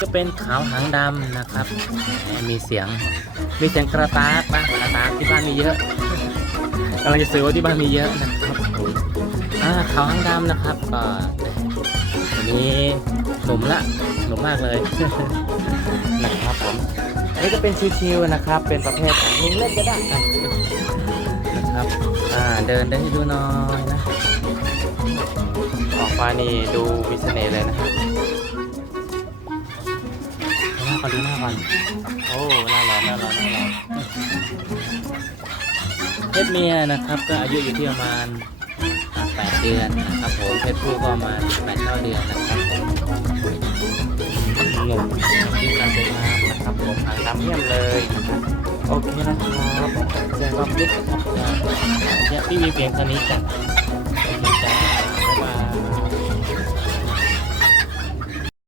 ก็เป็นขาวหางดำนะครับ มีเสียง มีเสียงกระตากบ้างกระตากที่บ้านมีเยอะกำลังจะซื้อว่าที่บ้านมีเยอะนะครับอ่าขาวหางดำนะครับก็วันนี้หนุ่มละหนุ่มมากเลยนะครับผมนี่ก็เป็นชิวๆนะครับ เป็นประเภทของเล่นก็ได้ เดินเดินให้ดูหน่อยนะออกมานี่ดูมีเสน่ห์เลยนะครับดูหน้าก่อนดูหน้าก่อนโอ้หน้าร้อนหน้าร้อนหน้าร้อนเพศเมียนะครับก็อายุอยู่ที่ประมาณอ่า8เดือนนะครับผมเพศผู้ก็ประมาณ8 9เดือนนะครับผมหนุ่มที่การสวยงามนะครับผมหางดำเยี่ยมเลยนะครับโอเคนะครับแสดงความคิดนะครับ เนี่ยพี่มีเพียงเท่านี้จ้ะ